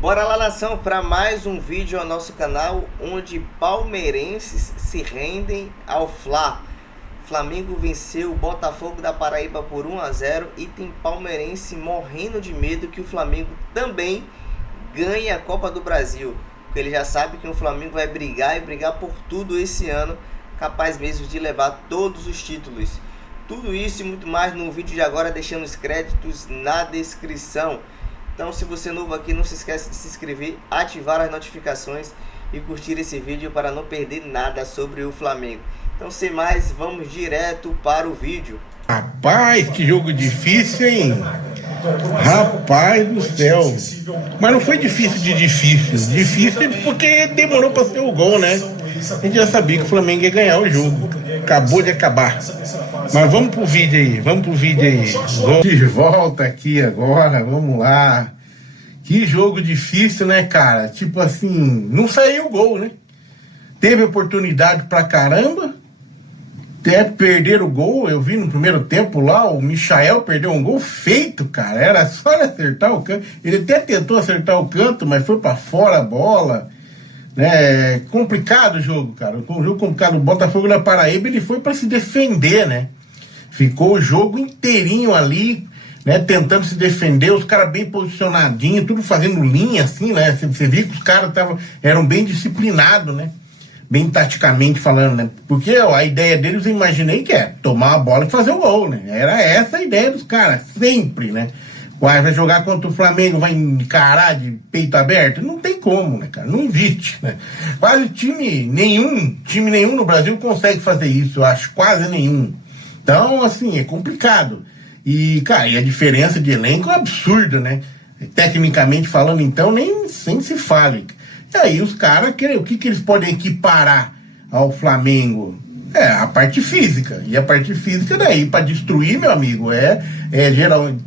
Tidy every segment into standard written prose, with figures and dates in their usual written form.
Bora lá, nação, para mais um vídeo ao nosso canal onde palmeirenses se rendem ao Fla. Flamengo venceu o Botafogo da Paraíba por 1-0 e tem palmeirense morrendo de medo que o Flamengo também ganhe a Copa do Brasil, porque ele já sabe que o Flamengo vai brigar e brigar por tudo esse ano, capaz mesmo de levar todos os títulos. Tudo isso e muito mais no vídeo de agora, deixando os créditos na descrição. Então, se você é novo aqui, não se esqueça de se inscrever, ativar as notificações e curtir esse vídeo para não perder nada sobre o Flamengo. Então, sem mais, vamos direto para o vídeo. Rapaz, que jogo difícil, hein? Rapaz do céu. Mas não foi difícil de difícil. Difícil porque demorou para ser o gol, né? A gente já sabia que o Flamengo ia ganhar o jogo. Acabou de acabar. Mas vamos pro vídeo aí, Vamos de volta aqui agora, vamos lá. Que jogo difícil, né, cara? Tipo assim, não saiu o gol, né? Teve oportunidade pra caramba. Até perder o gol, eu vi no primeiro tempo lá, o Michael perdeu um gol feito, cara. Era só ele acertar o canto. Ele até tentou acertar o canto, mas foi pra fora a bola. É complicado o jogo, cara. Um jogo complicado. O Botafogo da Paraíba, ele foi pra se defender, né? Ficou o jogo inteirinho ali, né? Tentando se defender, os caras bem posicionadinhos, tudo fazendo linha assim, né? Você viu que os caras eram bem disciplinados, né? Bem taticamente falando, né? Porque a ideia deles, eu imaginei que é tomar a bola e fazer o gol, né? Era essa a ideia dos caras, sempre, né? Vai jogar contra o Flamengo, vai encarar de peito aberto? Não tem como, né, cara? Não existe, né? Quase time nenhum no Brasil consegue fazer isso, eu acho, quase nenhum. Então, assim, é complicado. E, cara, e a diferença de elenco é absurda, né? Tecnicamente falando, então, nem se fale. E aí os caras, o que eles podem equiparar ao Flamengo? É a parte física. E a parte física daí, para destruir, meu amigo,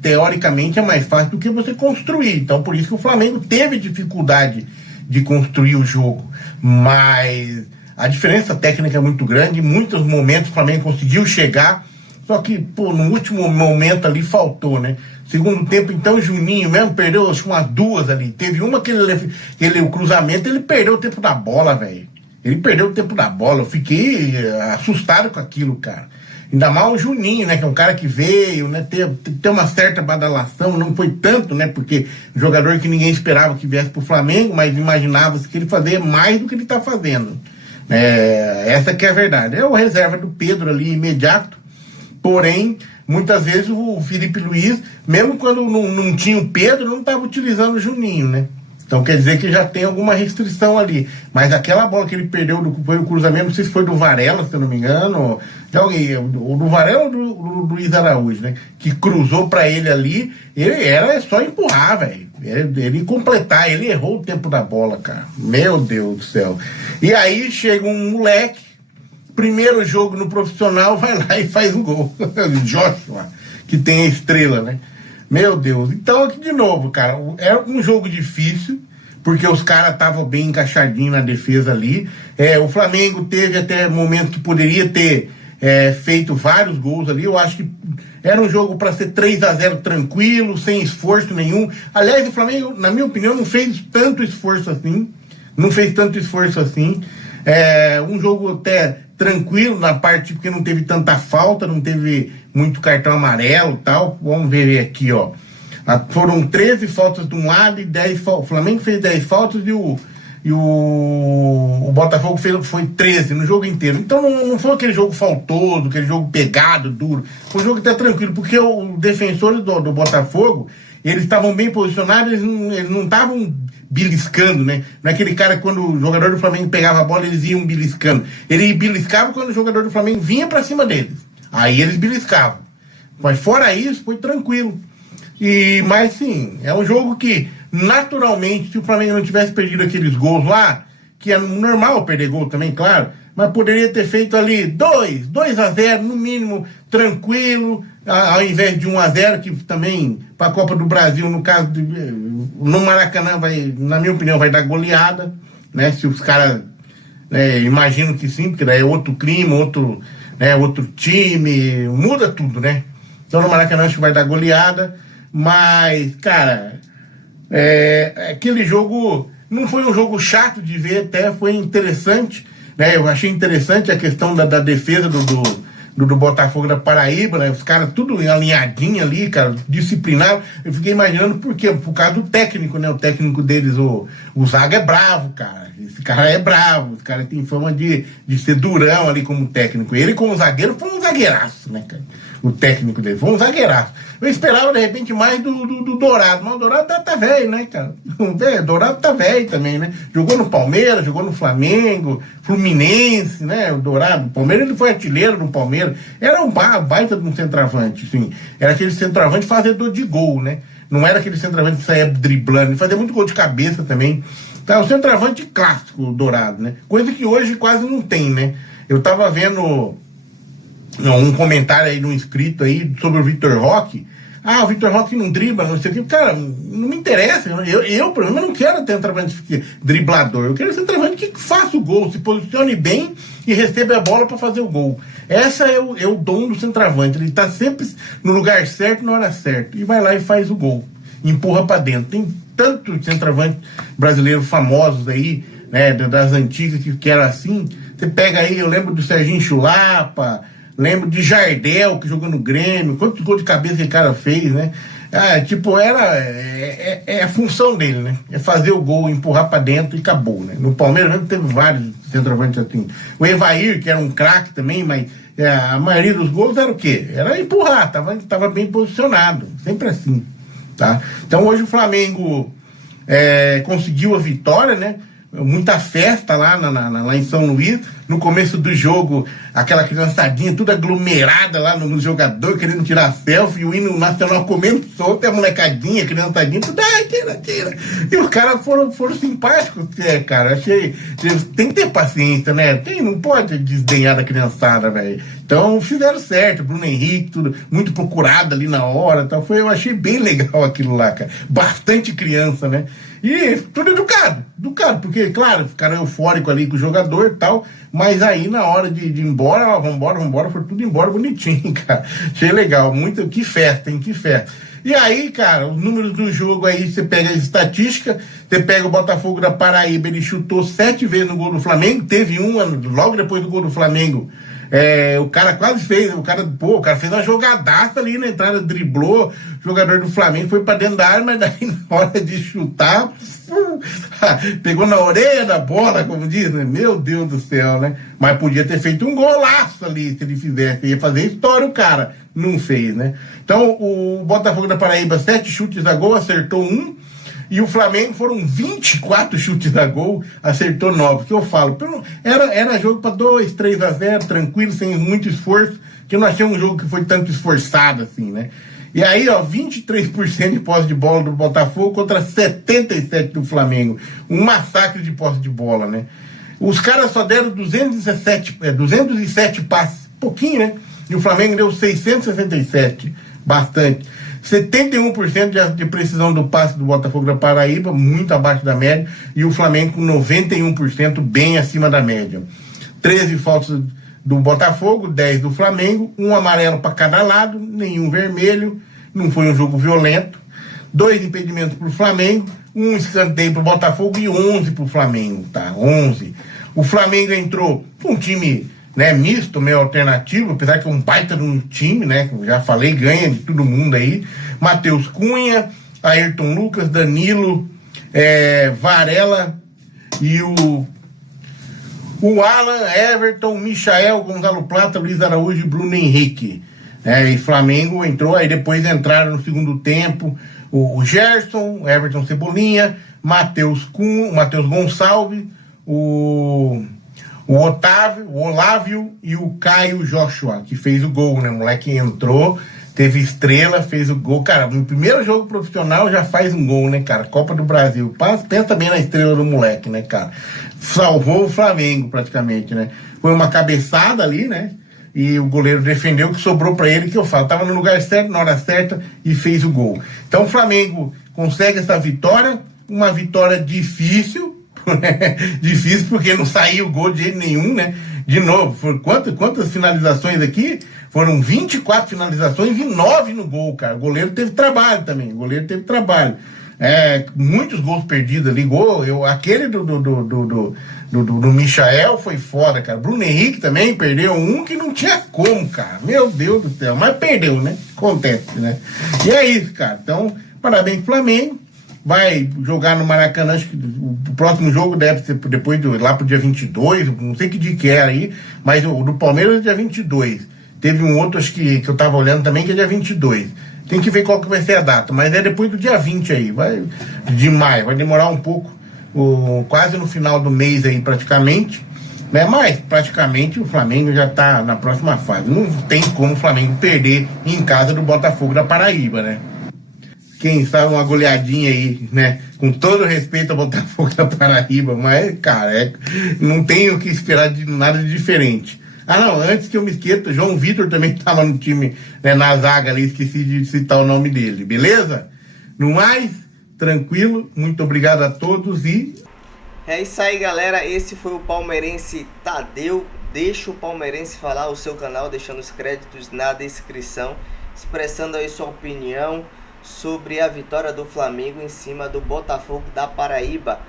teoricamente é mais fácil do que você construir. Então, por isso que o Flamengo teve dificuldade de construir o jogo. Mas a diferença técnica é muito grande. Em muitos momentos o Flamengo conseguiu chegar, só que, pô, no último momento ali faltou, né? Segundo tempo, então, o Juninho mesmo perdeu, acho que umas duas ali. Teve uma que o cruzamento, ele perdeu o tempo da bola, velho. Ele perdeu o tempo da bola. Eu fiquei assustado com aquilo, cara. Ainda mais o Juninho, né? Que é um cara que veio, né? Tem uma certa badalação, não foi tanto, né? Porque um jogador que ninguém esperava que viesse pro Flamengo, mas imaginava-se que ele fazia mais do que ele tá fazendo. Essa que é a verdade. É o reserva do Pedro ali, imediato. Porém, muitas vezes o Felipe Luiz, mesmo quando não tinha o Pedro, não estava utilizando o Juninho, né? Então quer dizer que já tem alguma restrição ali. Mas aquela bola que ele perdeu foi o cruzamento, não sei se foi do Varela, se eu não me engano, ou do Varela ou do Luiz Araújo, né? Que cruzou para ele ali, era só empurrar, velho. Ele completar, ele errou o tempo da bola, cara. Meu Deus do céu. E aí chega um moleque, primeiro jogo no profissional, vai lá e faz um gol. Joshua, que tem a estrela, né? Meu Deus. Então, aqui de novo, cara, era um jogo difícil, porque os caras estavam bem encaixadinhos na defesa ali. O Flamengo teve até momento que poderia ter feito vários gols ali. Eu acho que era um jogo para ser 3-0 tranquilo, sem esforço nenhum. Aliás, o Flamengo, na minha opinião, não fez tanto esforço assim. Um jogo até tranquilo na parte, porque não teve tanta falta, não teve muito cartão amarelo e tal. Vamos ver aqui, ó. Foram 13 faltas de um lado e 10 faltas. O Flamengo fez 10 faltas e o Botafogo foi 13 no jogo inteiro. Então não foi aquele jogo faltoso, aquele jogo pegado, duro. Foi um jogo até tranquilo, porque os defensores do Botafogo, eles estavam bem posicionados, eles não estavam beliscando, né? Não é aquele cara que quando o jogador do Flamengo pegava a bola, eles iam beliscando. Ele beliscava quando o jogador do Flamengo vinha pra cima deles. Aí eles beliscavam. Mas fora isso, foi tranquilo. Mas sim, é um jogo que, naturalmente, se o Flamengo não tivesse perdido aqueles gols lá, que é normal perder gol também, claro, mas poderia ter feito ali 2-0, no mínimo, tranquilo, ao invés de 1-0, que também, para a Copa do Brasil, no caso, no Maracanã, na minha opinião, vai dar goleada, né? Se os caras, imagino que sim, porque daí é outro clima, outro time, muda tudo, né? Então no Maracanã acho que vai dar goleada, mas, cara, Aquele jogo não foi um jogo chato de ver, até foi interessante, né? Eu achei interessante a questão da defesa do Botafogo da Paraíba, né? Os caras tudo alinhadinho ali, cara, disciplinado. Eu fiquei imaginando por quê? Por causa do técnico, né? O técnico deles, o Zaga é bravo, cara. Esse cara é bravo, esse cara tem fama de ser durão ali como técnico. Ele como zagueiro foi um zagueiraço, né, cara? O técnico dele foi um zagueiraço. Eu esperava, de repente, mais do Dourado, mas o Dourado tá velho, né, cara? O Dourado tá velho também, né? Jogou no Palmeiras, jogou no Flamengo, Fluminense, né? O Dourado, o Palmeiras, ele foi artilheiro no Palmeiras. Era um baita de um centroavante, assim. Era aquele centroavante fazedor de gol, né? Não era aquele centroavante que saía driblando. Ele fazia muito gol de cabeça também. Tá, o centroavante clássico, o Dourado, né? Coisa que hoje quase não tem, né? Eu tava vendo um comentário aí de um inscrito aí sobre o Vitor Roque. O Vitor Roque não dribla, não sei o que. Cara, não me interessa. Eu por exemplo, não quero ter centroavante driblador. Eu quero centroavante que faça o gol, se posicione bem e receba a bola para fazer o gol. Essa é o dom do centroavante. Ele tá sempre no lugar certo, na hora certa. E vai lá e faz o gol. Empurra para dentro. Tem tantos centroavantes brasileiros famosos aí, né, das antigas que era assim. Você pega aí, eu lembro do Serginho Chulapa, lembro de Jardel, que jogou no Grêmio, quantos gols de cabeça que o cara fez, né? É a função dele, né? É fazer o gol, empurrar pra dentro e acabou, né? No Palmeiras mesmo teve vários centroavantes assim. O Evair, que era um craque também, mas a maioria dos gols era o quê? Era empurrar, tava bem posicionado, sempre assim, tá? Então hoje o Flamengo conseguiu a vitória, né? Muita festa lá em São Luís. No começo do jogo, aquela criançadinha toda aglomerada lá no jogador, querendo tirar selfie, e o hino nacional comendo solto, e a molecadinha, a criançadinha, tudo, tira. E os caras foram simpáticos, cara. Achei. Tem que ter paciência, né? Não pode desdenhar da criançada, velho. Então fizeram certo, Bruno Henrique, tudo muito procurado ali na hora, tal. Eu achei bem legal aquilo lá, cara. Bastante criança, né? E tudo educado, porque, claro, ficaram eufóricos ali com o jogador e tal, mas aí na hora de ir embora, vambora, foi tudo embora bonitinho, cara. Achei legal, que festa, hein, que festa. E aí, cara, os números do jogo aí, você pega a estatística, você pega o Botafogo da Paraíba, ele chutou 7 vezes no gol do Flamengo, teve uma logo depois do gol do Flamengo. O cara quase fez, o cara fez uma jogadaça ali na entrada, driblou, o jogador do Flamengo foi pra dentro da área, mas daí na hora de chutar, pegou na orelha da bola, como diz, né? Meu Deus do céu, né? Mas podia ter feito um golaço ali, se ele fizesse, ia fazer história o cara, não fez, né? Então o Botafogo da Paraíba, 7 chutes a gol, acertou 1. E o Flamengo foram 24 chutes a gol, acertou 9. Que eu falo, era jogo para 2, 3-0, tranquilo, sem muito esforço, que eu não achei um jogo que foi tanto esforçado assim, né? E aí, 23% de posse de bola do Botafogo contra 77% do Flamengo. Um massacre de posse de bola, né? Os caras só deram 207 passes, pouquinho, né? E o Flamengo deu 667, bastante. 71% de precisão do passe do Botafogo da Paraíba, muito abaixo da média, e o Flamengo com 91%, bem acima da média. 13 faltas do Botafogo, 10 do Flamengo, um amarelo para cada lado, nenhum vermelho, não foi um jogo violento. 2 impedimentos para o Flamengo, um escanteio para o Botafogo e 11 para o Flamengo, tá? 11. O Flamengo entrou com um time, né, misto, meio alternativo, apesar que é um baita de um time, né, como já falei, ganha de todo mundo aí. Matheus Cunha, Ayrton Lucas, Danilo, Varela e o Alan, Everton, Michael, Gonzalo Plata, Luiz Araújo e Bruno Henrique. E Flamengo entrou, aí depois entraram no segundo tempo o Gerson, Everton Cebolinha, Matheus Gonçalves, o Olávio e o Caio Joshua, que fez o gol, né? O moleque entrou, teve estrela, fez o gol. Cara, no primeiro jogo profissional já faz um gol, né, cara? Copa do Brasil. Pensa bem na estrela do moleque, né, cara? Salvou o Flamengo, praticamente, né? Foi uma cabeçada ali, né? E o goleiro defendeu, que sobrou pra ele, que eu falo, tava no lugar certo, na hora certa, e fez o gol. Então o Flamengo consegue essa vitória, uma vitória difícil, difícil porque não saiu o gol de jeito nenhum, né? De novo, quantas finalizações aqui? Foram 24 finalizações e 9 no gol, cara. O goleiro teve trabalho também, Muitos gols perdidos ali. Aquele do Michael foi foda, cara. Bruno Henrique também perdeu um que não tinha como, cara. Meu Deus do céu. Mas perdeu, né? Acontece, né? E é isso, cara. Então, parabéns pro Flamengo. Vai jogar no Maracanã. Acho que o próximo jogo deve ser depois lá pro dia 22. Não sei que dia que é aí. Mas o do Palmeiras é dia 22. Teve um outro, acho que eu tava olhando também, que é dia 22. Tem que ver qual que vai ser a data, mas é depois do dia 20 aí, de maio, vai demorar um pouco, quase no final do mês aí praticamente, né? Mas praticamente o Flamengo já tá na próxima fase. Não tem como o Flamengo perder em casa do Botafogo da Paraíba, né? Quem sabe uma goleadinha aí, né? Com todo respeito ao Botafogo da Paraíba, mas, cara, não tenho o que esperar de nada de diferente. Ah, não, antes que eu me esqueça, João Vitor também estava no time, né, na zaga ali, esqueci de citar o nome dele, beleza? No mais, tranquilo, muito obrigado a todos e... É isso aí, galera, esse foi o palmeirense Tadeu. Deixa o palmeirense falar, o seu canal, deixando os créditos na descrição, expressando aí sua opinião sobre a vitória do Flamengo em cima do Botafogo da Paraíba.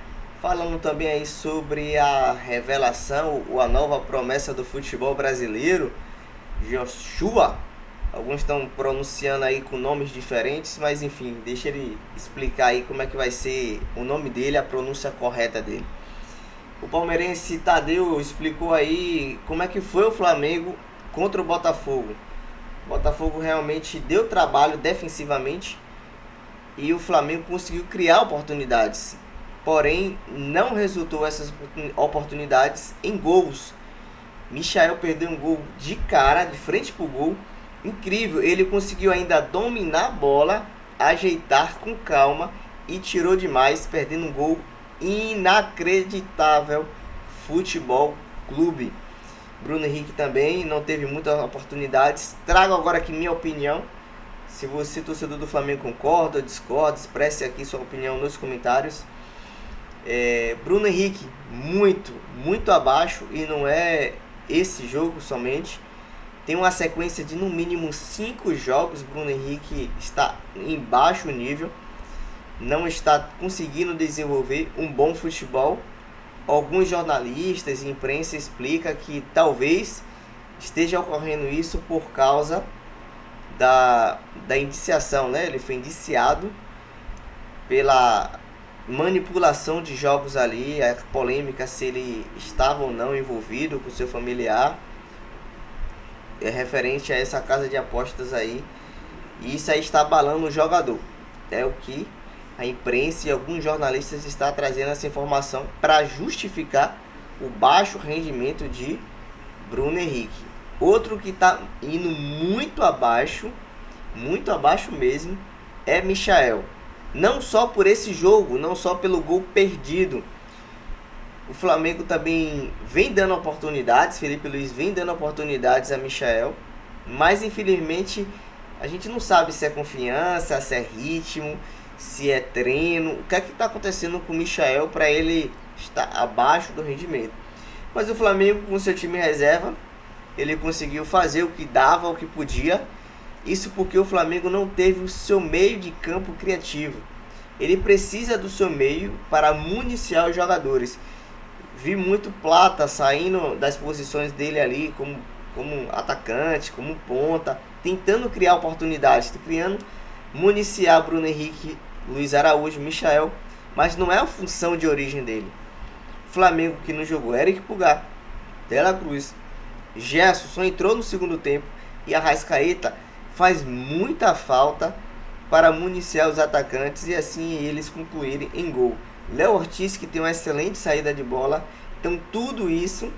Falando também aí sobre a revelação, a nova promessa do futebol brasileiro, Joshua. Alguns estão pronunciando aí com nomes diferentes, mas enfim, deixa ele explicar aí como é que vai ser o nome dele, a pronúncia correta dele. O palmeirense Tadeu explicou aí como é que foi o Flamengo contra o Botafogo. O Botafogo realmente deu trabalho defensivamente e o Flamengo conseguiu criar oportunidades. Porém, não resultou essas oportunidades em gols. Michael perdeu um gol de cara, de frente pro gol. Incrível, ele conseguiu ainda dominar a bola, ajeitar com calma e tirou demais, perdendo um gol inacreditável. Futebol Clube. Bruno Henrique também não teve muitas oportunidades. Trago agora aqui minha opinião. Se você, torcedor do Flamengo, concorda ou discorda, expresse aqui sua opinião nos comentários. Bruno Henrique muito abaixo, e não é esse jogo somente, tem uma sequência de no mínimo 5 jogos. Bruno Henrique está em baixo nível, não está conseguindo desenvolver um bom futebol. Alguns jornalistas e imprensa explicam que talvez esteja ocorrendo isso por causa da indiciação, né? Ele foi indiciado pela manipulação de jogos ali, a polêmica se ele estava ou não envolvido com seu familiar, referente a essa casa de apostas aí, e isso aí está abalando o jogador. É o que a imprensa e alguns jornalistas estão trazendo essa informação para justificar o baixo rendimento de Bruno Henrique. Outro que está indo muito abaixo mesmo, é Michael. Não só por esse jogo, não só pelo gol perdido. O Flamengo também vem dando oportunidades, Felipe Luiz vem dando oportunidades a Michael, mas infelizmente a gente não sabe se é confiança, se é ritmo, se é treino, o que é que está acontecendo com o Michael para ele estar abaixo do rendimento. Mas o Flamengo, com seu time reserva, ele conseguiu fazer o que dava, o que podia. Isso porque o Flamengo não teve o seu meio de campo criativo. Ele precisa do seu meio para municiar os jogadores. Vi muito Plata saindo das posições dele ali como atacante, como ponta, tentando criar oportunidades, municiar Bruno Henrique, Luiz Araújo, Michael, mas não é a função de origem dele. Flamengo que não jogou Eric Pulgar, Dela Cruz, Gerson só entrou no segundo tempo, e Arrascaeta faz muita falta para municiar os atacantes e assim eles concluírem em gol. Léo Ortiz, que tem uma excelente saída de bola. Então tudo isso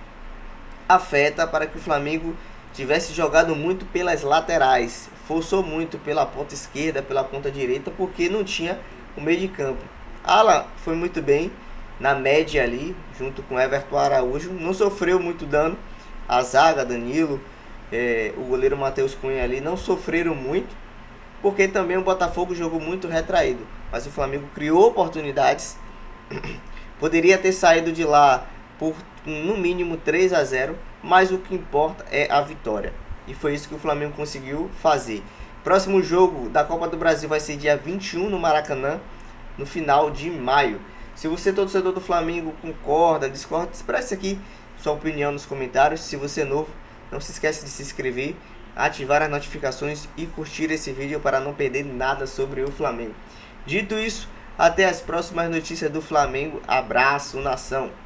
afeta para que o Flamengo tivesse jogado muito pelas laterais, forçou muito pela ponta esquerda, pela ponta direita, porque não tinha o meio de campo. Alan foi muito bem na média ali, junto com Everton Araújo, não sofreu muito dano. A zaga, Danilo, o goleiro Matheus Cunha ali não sofreram muito, porque também o Botafogo jogou muito retraído, mas o Flamengo criou oportunidades. Poderia ter saído de lá por no mínimo 3-0, mas o que importa é a vitória, e foi isso que o Flamengo conseguiu fazer. Próximo jogo da Copa do Brasil vai ser dia 21 no Maracanã, no final de maio. Se você, torcedor do Flamengo, concorda, discorda, expresse aqui sua opinião nos comentários. Se você é novo, não se esqueça de se inscrever, ativar as notificações e curtir esse vídeo para não perder nada sobre o Flamengo. Dito isso, até as próximas notícias do Flamengo. Abraço, nação!